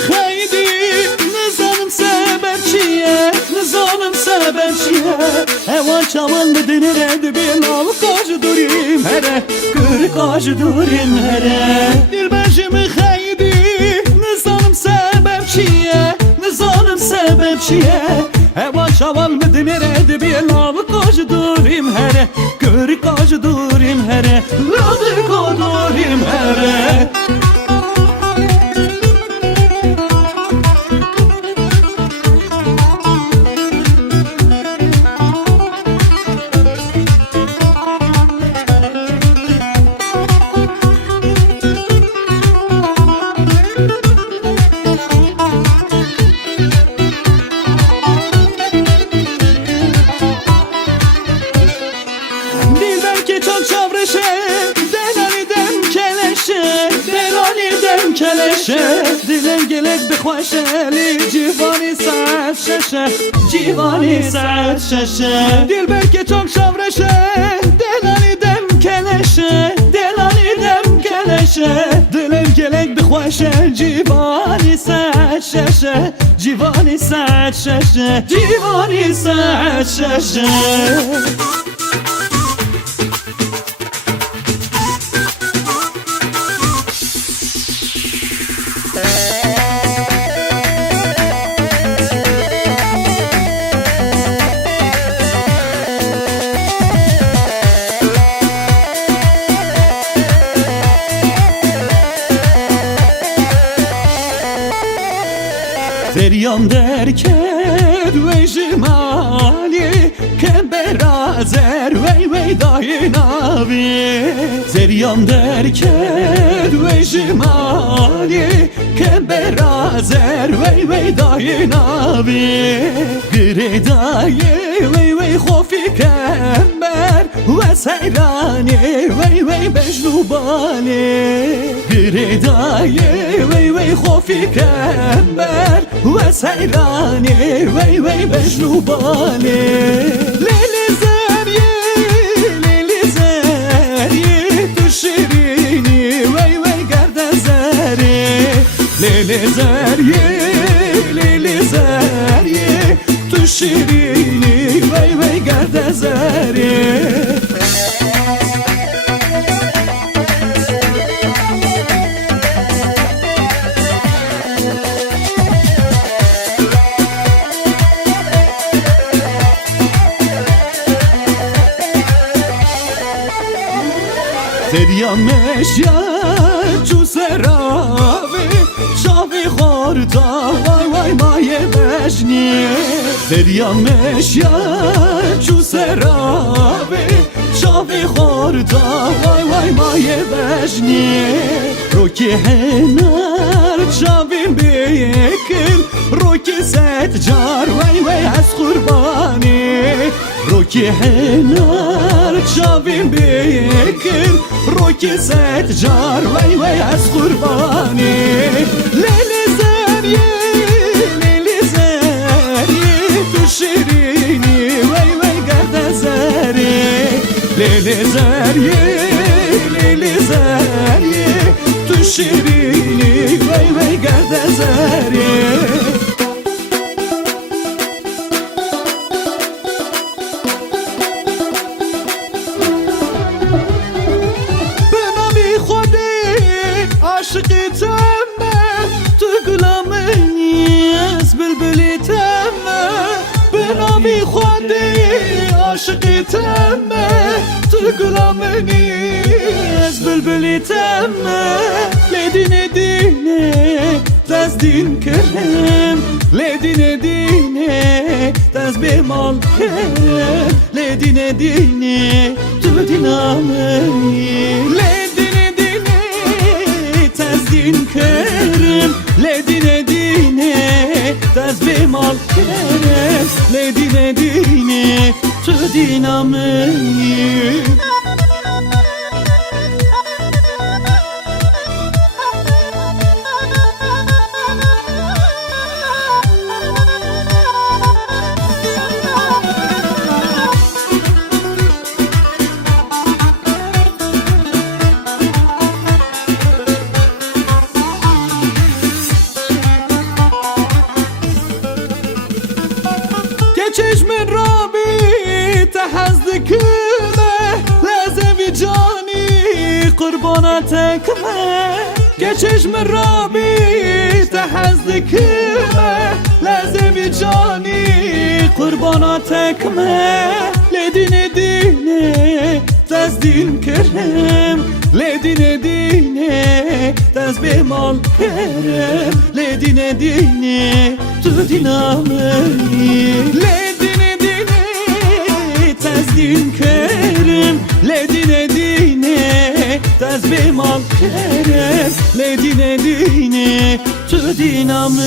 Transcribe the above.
خیلی نزانم سبب چیه نزانم سبب چیه هوا چامان بدنی رد بینام کاج دوریم هره گر کاج دوریم هره دل بجم خیلی نزانم سبب چیه نزانم سبب چیه هوا چامان بدنی رد بینام کاج دوریم هره گر کاج دوریم هره گر کاج دوریم هره دلم گلک بخوشه لی جیوانی ساعت ششه جیوانی ساعت ششه دل برکه چون شورشه دلانی دم کلشه دلانی دم کلشه دلم گلک بخوشه جیوانی ساعت ششه جیوانی ساعت ششه جیوانی ساعت ششه دریام درکد وی جمالی که برازر وی وی دای ناوی دریام درکد وی جمالی که برازر وی وی دای ناوی گری دای وی وی خوفی کمبر و سیرانی وی وی بجنوبانی گری دای وی وی خوفی کمبر و سیرانی وی وی بجنوبانی لیلی زریه تو شیرینی وی وی گرد زری لیلی زریه تو شیرینی وی وی گرد زری دریامش یا چو سراوی شاوی خورتا وای وای مای بجنی دریامش یا چو سراوی شاوی خورتا وای وای مای بجنی رو که هنر شاوی بیکن رو که ست جار وای وای از قربانی رو که هنر شاوی بیکن رو که ست جار وی وی از قربانی لیلی زریه تو شیرینی وی وی گرد زری لیلی زریه تو شیرینی وی وی گرد زری عاشقی تمه تو گلامنی از بلبلی تمه به نامی خودی عاشقی تمه تو گلامنی از بلبلی تمه لیدین دینه دست دین کرم لیدین دینه دست بیمال کرم لیدین دینه تو دینامنی دین کرم لیدین دینه دست بیمال کرم لیدین دینه تو دینامنی گچش من رابی تحزدکمه لازم جانی قرباناتکمه گچش من رابی تحزدکمه لازم جانی قرباناتکمه لدین دینه تزدین کرم لدین دینه تز به مال کرم لدین دینه تو دینامی لدین دینه تزدین کرم لدین دینه تز به مال کرم لدین دینه تو دینامی